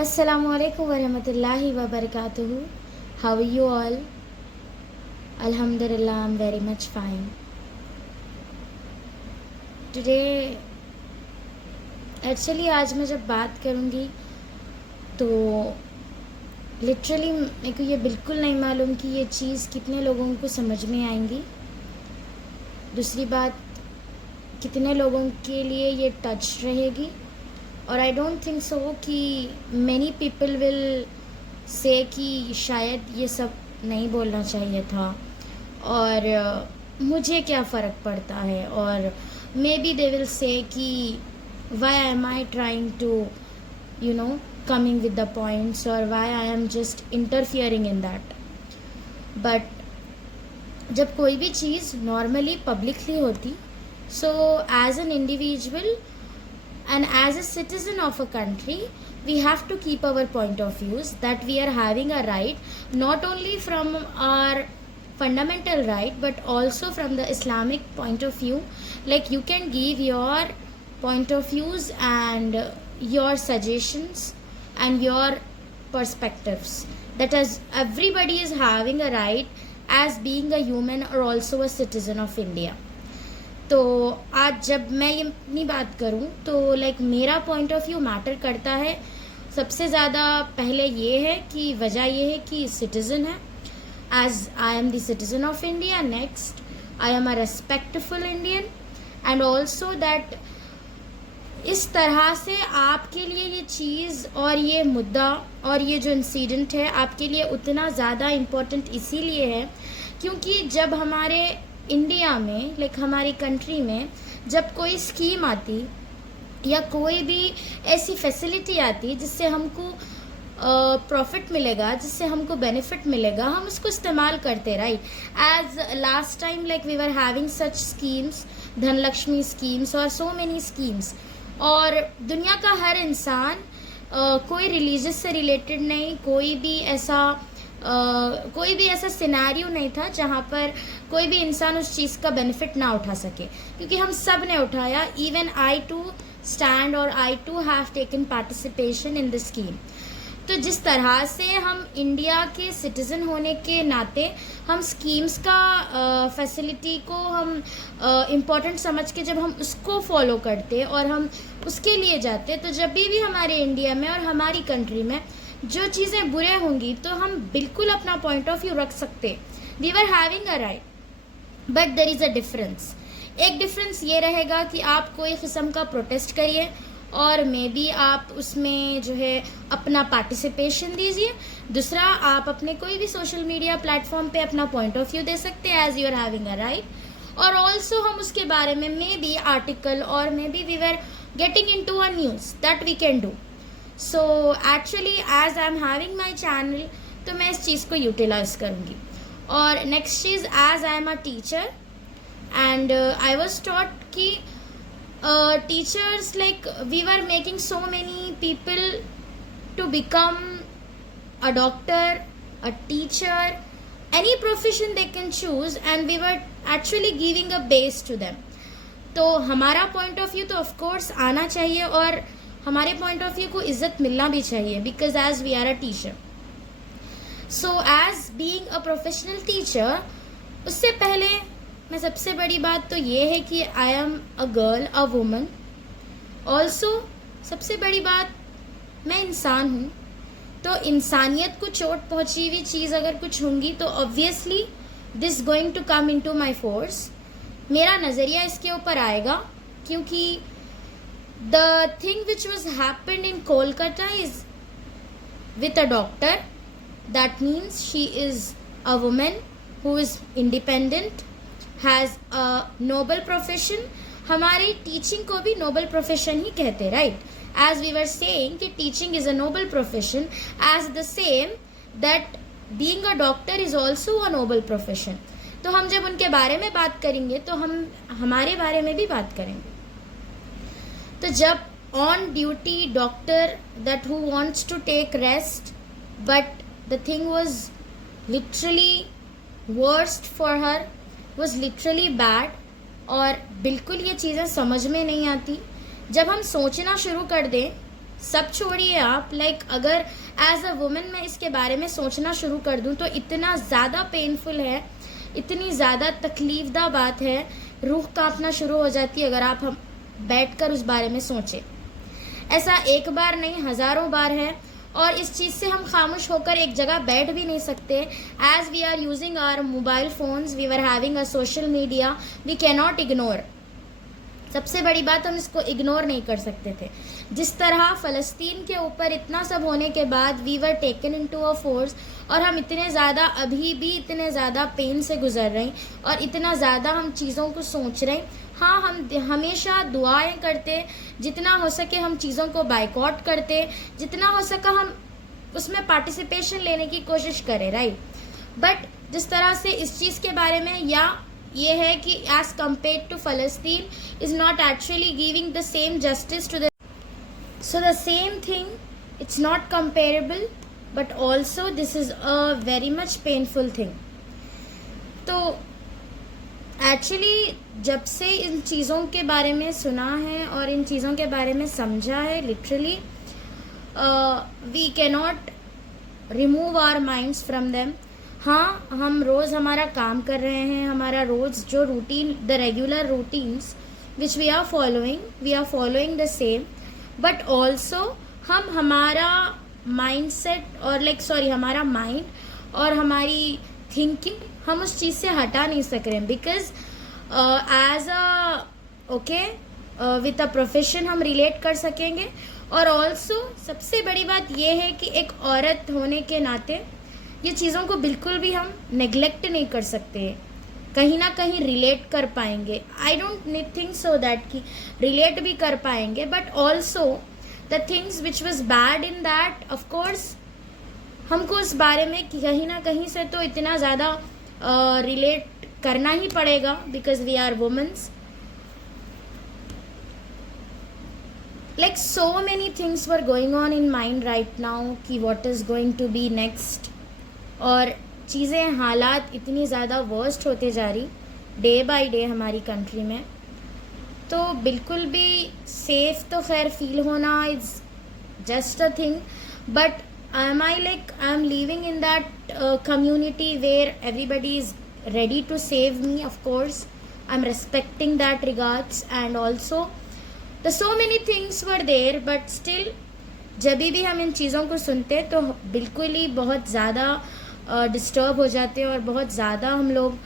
Assalamualaikum warahmatullahi wabarakatuh. How are you all? Alhamdulillah, I'm very much fine. Today, actually आज मैं जब बात करूँगी तो लिटरली मेरे को ये बिल्कुल नहीं मालूम कि ये चीज़ कितने लोगों को समझ में आएंगी। दूसरी बात, कितने लोगों के लिए ये टच रहेगी। और आई डोंट थिंक सो कि मैनी पीपल विल से कि शायद ये सब नहीं बोलना चाहिए था और मुझे क्या फ़र्क पड़ता है, और may B they will say कि why am I trying to coming with the points, or why I am just interfering in that. But जब कोई भी चीज़ नॉर्मली पब्लिकली होती, so as an individual and as a citizen of a country, we have to keep our point of views that we are having a right, not only from our fundamental right but also from the Islamic point of view. Like, you can give your point of views and your suggestions and your perspectives. That is, everybody is having a right as being a human or also a citizen of India. तो आज जब मैं ये अपनी बात करूँ तो मेरा पॉइंट ऑफ व्यू मैटर करता है। सबसे ज़्यादा पहले ये है कि वजह ये है कि सिटीज़न है, as I am the citizen of India. Next, I am a respectful Indian, and also that इस तरह से आपके लिए ये चीज़ और ये मुद्दा और ये जो इंसिडेंट है आपके लिए उतना ज़्यादा इम्पोर्टेंट इसीलिए है क्योंकि जब हमारे इंडिया में हमारी कंट्री में जब कोई स्कीम आती या कोई भी ऐसी फैसिलिटी आती जिससे हमको प्रॉफिट मिलेगा, जिससे हमको बेनिफिट मिलेगा, हम उसको इस्तेमाल करते, right. As last time we were having such schemes, Dhanlakshmi schemes और सो मेनी स्कीम्स। और दुनिया का हर इंसान, कोई रिलीजियस से रिलेटेड नहीं, कोई भी ऐसा सिनेरियो नहीं था जहाँ पर कोई भी इंसान उस चीज़ का बेनिफिट ना उठा सके, क्योंकि हम सब ने उठाया। इवन आई टू स्टैंड और I too have taken participation in the scheme. तो जिस तरह से हम इंडिया के सिटीज़न होने के नाते हम स्कीम्स का फैसिलिटी को हम इम्पोर्टेंट समझ के जब हम उसको फॉलो करते और हम उसके लिए जाते, तो जब भी हमारे इंडिया में और हमारी कंट्री में जो चीज़ें बुरे होंगी तो हम बिल्कुल अपना पॉइंट ऑफ व्यू रख सकते। We were having a right, but there is a difference. एक डिफरेंस ये रहेगा कि आप कोई किस्म का प्रोटेस्ट करिए और मे बी आप उसमें जो है अपना पार्टिसिपेशन दीजिए। दूसरा, आप अपने कोई भी सोशल मीडिया प्लेटफॉर्म पे अपना पॉइंट ऑफ व्यू दे सकते हैं as you are having a right. और ऑल्सो हम उसके बारे में मे बी आर्टिकल और may be we were getting in to a news that we can do. So actually as I am having my channel, तो मैं इस चीज़ को यूटिलाइज करूँगी। और नेक्स्ट चीज़, as I am a teacher and I was taught कि teachers we were making so many people to become a doctor, a teacher, any profession they can choose, and we were actually giving a base to them. तो हमारा point of view तो of course आना चाहिए और हमारे point of view को इज्जत मिलना भी चाहिए, because as we are a teacher. So as being a professional teacher, उससे पहले मैं सबसे बड़ी बात तो ये है कि आई am a girl, a woman. Also सबसे बड़ी बात, मैं इंसान हूँ, तो इंसानियत को चोट पहुँची हुई चीज़ अगर कुछ होंगी तो obviously this going to come into my force. मेरा नज़रिया इसके ऊपर आएगा क्योंकि the thing which was happened in Kolkata is with a doctor. That means she is a woman who is independent, has a noble profession. हमारी teaching को भी noble profession ही कहते, right. As we were saying कि teaching is a noble profession, as the same that being a doctor is also a noble profession. तो हम जब उनके बारे में बात करेंगे तो हम हमारे बारे में भी बात करेंगे। तो जब on duty doctor that who wants to take rest, but the thing was literally worst for her, was literally bad, और बिल्कुल ये चीज़ें समझ में नहीं आती। जब हम सोचना शुरू कर दें सब छोड़िए आप, लाइक अगर एज अ वुमेन मैं इसके बारे में सोचना शुरू कर दूं तो इतना ज़्यादा पेनफुल है, इतनी ज़्यादा तकलीफदा बात है, रूह कांपना शुरू हो जाती है अगर आप हम बैठकर उस बारे में सोचें। ऐसा एक बार नहीं, हज़ारों बार है, और इस चीज़ से हम खामोश होकर एक जगह बैठ भी नहीं सकते। As we are using our mobile phones, we are having a social media, we can not ignore. सबसे बड़ी बात, हम इसको इग्नोर नहीं कर सकते थे। जिस तरह फ़लस्तीन के ऊपर इतना सब होने के बाद we were taken into a force, और हम इतने ज़्यादा अभी भी इतने ज़्यादा पेन से गुजर रहे हैं और इतना ज़्यादा हम चीज़ों को सोच रहे हैं। हाँ, हम हमेशा दुआएं करते, जितना हो सके हम चीज़ों को बाइकआउट करते, जितना हो सका हम उसमें पार्टिसिपेशन लेने की कोशिश करें, राइट। बट जिस तरह से इस चीज़ के बारे में, या ये है कि एज कम्पेयर टू फ़लस्तीन is not actually giving the same justice to the, so the same thing, it's not comparable, but also this is a very much painful thing. तो एक्चुअली जब से इन चीज़ों के बारे में सुना है और इन चीज़ों के बारे में समझा है, literally we cannot remove our minds from them. हाँ, हम रोज़ हमारा काम कर रहे हैं, हमारा रोज़ जो routine, the regular routines which we are following the same, but also हम हमारा माइंडसेट और हमारा माइंड और हमारी थिंकिंग हम उस चीज़ से हटा नहीं सक रहे हैं। Because as a with a profession हम रिलेट कर सकेंगे, और ऑल्सो सबसे बड़ी बात यह है कि एक औरत होने के नाते ये चीज़ों को बिल्कुल भी हम नेग्लेक्ट नहीं कर सकते, कहीं ना कहीं रिलेट कर पाएंगे। I don't think so that कि रिलेट भी कर पाएंगे, but also the things which was bad in that, of course हमको उस बारे में कहीं ना कहीं से तो इतना ज़्यादा रिलेट करना ही पड़ेगा, because we are womens. Like so many things were going on in mind right now कि what is going to be next, और चीज़ें, हालात इतनी ज़्यादा वर्स्ट होते जा रही डे बाय डे हमारी कंट्री में। तो बिल्कुल भी सेफ तो खैर फील होना is just a thing, but I am living in that community where everybody is ready to save me. Of course, I'm respecting that regards, and also the so many things were there, but still जब भी हम इन चीज़ों को सुनते तो बिल्कुल ही बहुत ज़्यादा डिस्टर्ब हो जाते, और बहुत ज़्यादा हम लोग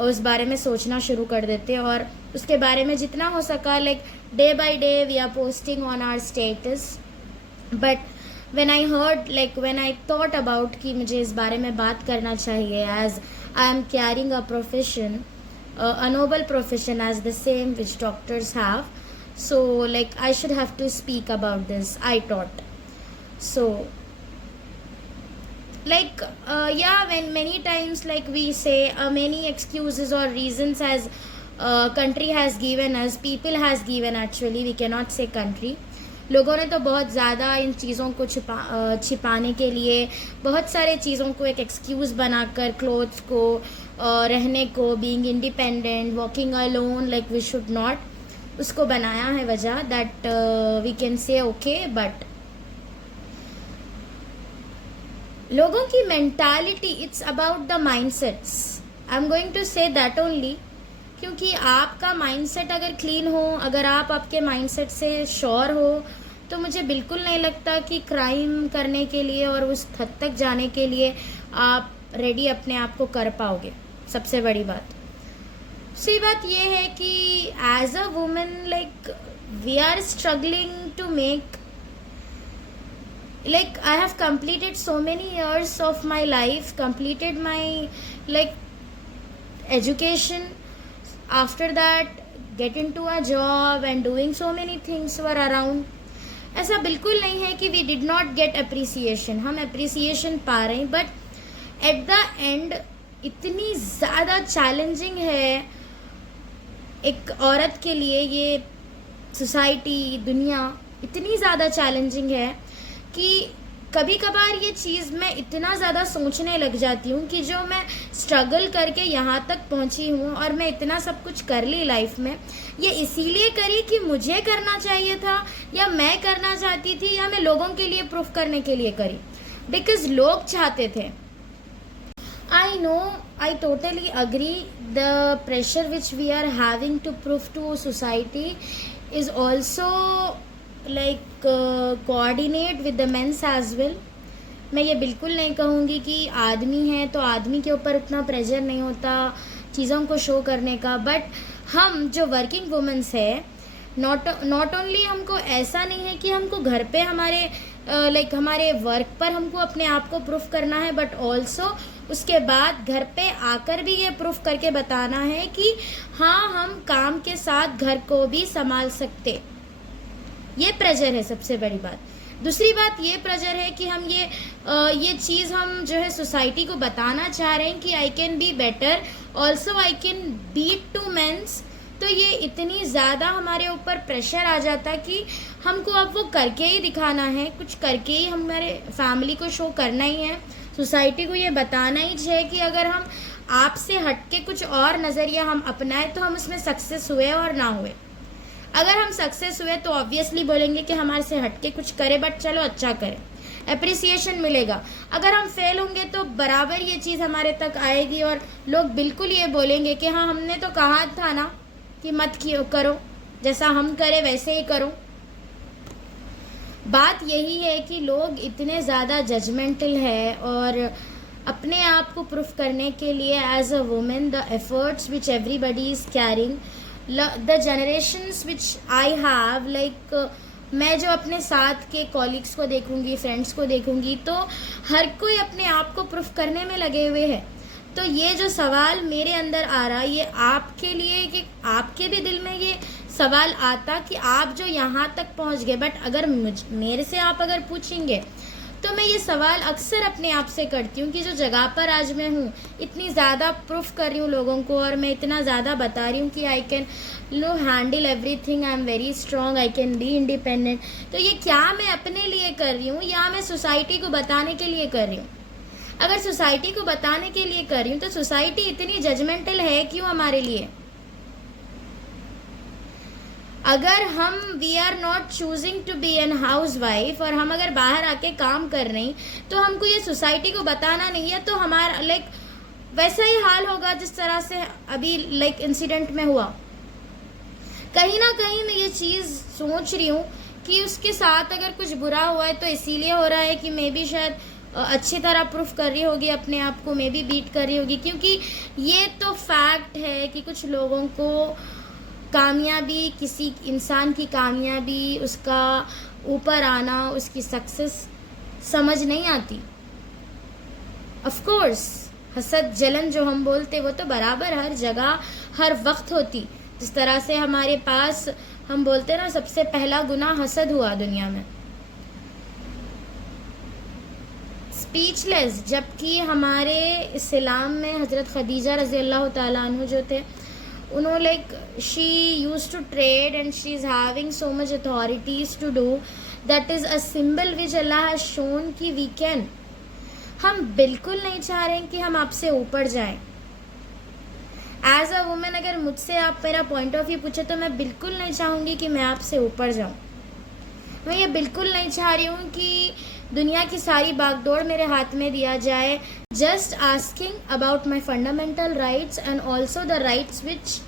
उस बारे में सोचना शुरू कर देते, और उसके बारे में जितना हो सका day by day we are posting on our status. But when I heard, when I thought about कि मुझे इस बारे में बात करना चाहिए, as I am carrying a profession, a noble profession as the same which doctors have, so I should have to speak about this, I thought. So when many times we say many excuses or reasons as country has given us, people has given, actually we cannot say country, लोगों ने तो बहुत ज़्यादा इन चीज़ों को छिपाने के लिए बहुत सारे चीज़ों को एक एक्सक्यूज़ बनाकर, क्लोथ्स को, रहने को, being independent, walking alone, we should not, उसको बनाया है वजह that we can say okay. But लोगों की mentality, it's about the mindsets, I am going to say that only, क्योंकि आपका माइंडसेट अगर क्लीन हो, अगर आप आपके माइंडसेट से श्योर हो, तो मुझे बिल्कुल नहीं लगता कि क्राइम करने के लिए और उस हद तक जाने के लिए आप रेडी अपने आप को कर पाओगे। सबसे बड़ी बात, दूसरी बात ये है कि as a women we are struggling to make, I have completed so many years of my life, completed my education, after that get into a job and doing so many things were around. ऐसा बिल्कुल नहीं है कि we did not get appreciation, हम appreciation पा रहे हैं, but at the end इतनी ज़्यादा चैलेंजिंग है एक औरत के लिए, ये सोसाइटी, दुनिया इतनी ज़्यादा चैलेंजिंग है कि कभी कभार ये चीज़ मैं इतना ज़्यादा सोचने लग जाती हूँ कि जो मैं स्ट्रगल करके यहाँ तक पहुँची हूँ और मैं इतना सब कुछ कर ली लाइफ में, ये इसीलिए करी कि मुझे करना चाहिए था, या मैं करना चाहती थी, या मैं लोगों के लिए प्रूफ करने के लिए करी, बिकॉज लोग चाहते थे. I know, I totally agree. The pressure which we are having to prove to society is also like coordinate with the men's as well. मैं ये बिल्कुल नहीं कहूँगी कि आदमी है तो आदमी के ऊपर उतना प्रेशर नहीं होता चीज़ों को शो करने का, बट हम जो वर्किंग वुमेन्स है, नॉट ओनली हमको ऐसा नहीं है कि हमको घर पे हमारे हमारे वर्क पर हमको अपने आप को प्रूफ करना है, बट ऑल्सो उसके बाद घर पे आकर भी ये प्रूफ करके बताना है कि हाँ, हम काम के साथ घर को भी संभाल सकते. ये प्रेशर है सबसे बड़ी बात. दूसरी बात ये प्रेशर है कि हम ये चीज़ हम जो है सोसाइटी को बताना चाह रहे हैं कि I can be better, also I can beat to mens. तो ये इतनी ज़्यादा हमारे ऊपर प्रेशर आ जाता कि हमको अब वो करके ही दिखाना है, कुछ करके ही हमारे फैमिली को शो करना ही है, सोसाइटी को ये बताना ही चाहिए कि अगर हम आपसे हट के कुछ और नज़रिया हम अपनाएं तो हम उसमें सक्सेस हुए और ना हुए. अगर हम सक्सेस हुए तो ऑब्वियसली बोलेंगे कि हमारे से हट के कुछ करे, बट चलो अच्छा करें, अप्रिसिएशन मिलेगा. अगर हम फेल होंगे तो बराबर ये चीज़ हमारे तक आएगी और लोग बिल्कुल ये बोलेंगे कि हाँ, हमने तो कहा था ना कि मत करो, जैसा हम करें वैसे ही करो. बात यही है कि लोग इतने ज़्यादा जजमेंटल है और अपने आप को प्रूफ करने के लिए as a women the efforts which everybody is carrying, the generations which I have, मैं जो अपने साथ के कॉलीग्स को देखूंगी, फ्रेंड्स को देखूंगी, तो हर कोई अपने आप को प्रूफ करने में लगे हुए है. तो ये जो सवाल मेरे अंदर आ रहा है, ये आपके लिए कि आपके भी दिल में ये सवाल आता कि आप जो यहाँ तक पहुँच गए, बट अगर मेरे से आप अगर पूछेंगे तो मैं ये सवाल अक्सर अपने आप से करती हूँ कि जो जगह पर आज मैं हूँ, इतनी ज़्यादा प्रूफ कर रही हूँ लोगों को और मैं इतना ज़्यादा बता रही हूँ कि I can handle everything, I am very strong, I can be independent. तो ये क्या मैं अपने लिए कर रही हूँ या मैं सोसाइटी को बताने के लिए कर रही हूँ? अगर सोसाइटी को बताने के लिए कर रही हूँ तो सोसाइटी इतनी जजमेंटल है क्यों हमारे लिए? अगर हम we are not choosing to be an house wife हम अगर बाहर आके काम कर रही तो हमको ये सोसाइटी को बताना नहीं है, तो हमारा वैसा ही हाल होगा जिस तरह से अभी इंसिडेंट में हुआ. कहीं ना कहीं मैं ये चीज़ सोच रही हूँ कि उसके साथ अगर कुछ बुरा हुआ है तो इसीलिए हो रहा है कि मे बी शायद अच्छी तरह प्रूफ कर रही होगी अपने आप को, मे बी बीट कर रही होगी, क्योंकि ये तो फैक्ट है कि कुछ लोगों को कामयाबी, किसी इंसान की कामयाबी, उसका ऊपर आना, उसकी सक्सेस समझ नहीं आती. ऑफ कोर्स हसद जलन जो हम बोलते वो तो बराबर हर जगह हर वक्त होती. जिस तरह से हमारे पास हम बोलते ना सबसे पहला गुनाह हसद हुआ दुनिया में, स्पीचलेस. जबकि हमारे इस्लाम में हज़रत खदीजा रज़ी अल्लाह ताला अन्हु जो थे, उन्होंने she use to trade and she is having so much authorities to do, that is a symbol which अल्लाह हैज़ शोन कि वी कैन. हम बिल्कुल नहीं चाह रहे हैं कि हम आपसे ऊपर जाएं. एज अ वुमेन अगर मुझसे आप मेरा पॉइंट ऑफ व्यू पूछे तो मैं बिल्कुल नहीं चाहूँगी कि मैं आपसे ऊपर जाऊँ. मैं ये बिल्कुल नहीं चाह रही हूँ कि दुनिया की सारी बागडोर मेरे हाथ में दिया जाए. Just asking about my fundamental rights and also the rights which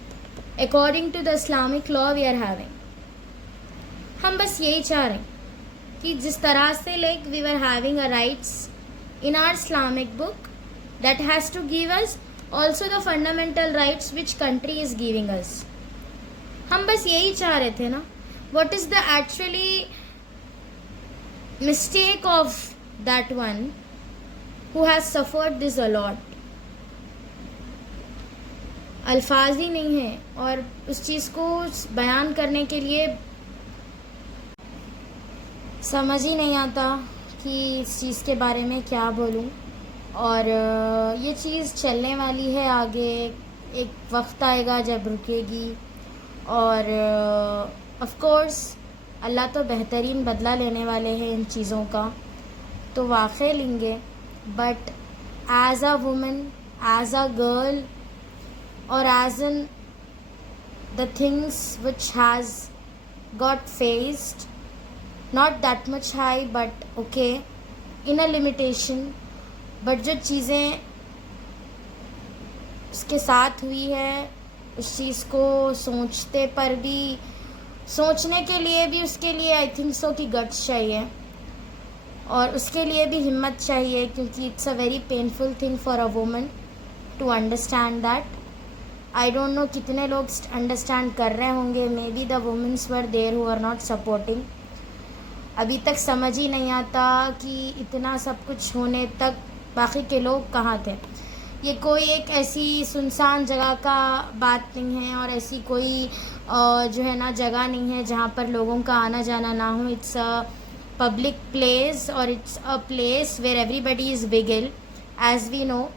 according to the Islamic law we are having. हम बस यही चाह रहे हैं कि जिस तरह से we are having a rights in our Islamic book that has to give us also the fundamental rights which country is giving us. हम बस यही चाह रहे थे ना. What is the actually mistake of that one who has suffered this a lot? अल्फाज ही नहीं है और उस चीज़ को बयान करने के लिए समझ ही नहीं आता कि इस चीज़ के बारे में क्या बोलूं. और ये चीज़ चलने वाली है आगे, एक वक्त आएगा जब रुकेगी. और ऑफ कोर्स अल्लाह तो बेहतरीन बदला लेने वाले हैं इन चीज़ों का. तो वाक़ई लेंगे, but as a woman, as a girl, or as in the things which has got faced, not that much high but okay, in a limitation, but जो चीज़ें उसके साथ हुई है उस चीज़ को सोचते पर भी, सोचने के लिए भी उसके लिए आई थिंक सो कि गट्स चाहिए और उसके लिए भी हिम्मत चाहिए, क्योंकि it's a very painful thing for a woman to understand that. I don't know कितने लोग अंडरस्टैंड कर रहे होंगे, maybe the womens were there who are not supporting. अभी तक समझ ही नहीं आता कि इतना सब कुछ होने तक बाकी के लोग कहाँ थे. ये कोई एक ऐसी सुनसान जगह का बात नहीं है और ऐसी कोई जो है ना जगह नहीं है जहाँ पर लोगों का आना जाना ना हो. इट्स अ पब्लिक प्लेस और it's a place where everybody is vigil, as we know.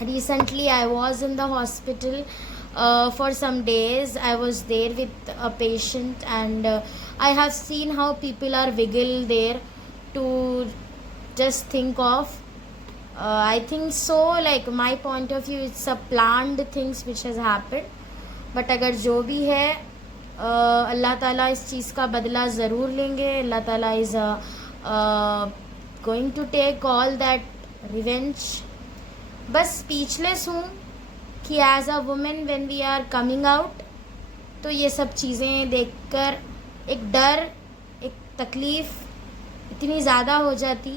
Recently I was in the hospital for some days. I was there with a patient and I have seen how people are wiggle there to just think of. I think so, like my point of view, it's a planned things which has happened. But अगर जो भी है अल्लाह ताला इस चीज़ का बदला ज़रूर लेंगे. अल्लाह ताला is going to take all that revenge. बस स्पीचलेस हूँ कि as a women when we are coming out, तो ये सब चीज़ें देखकर एक डर, एक तकलीफ़ इतनी ज़्यादा हो जाती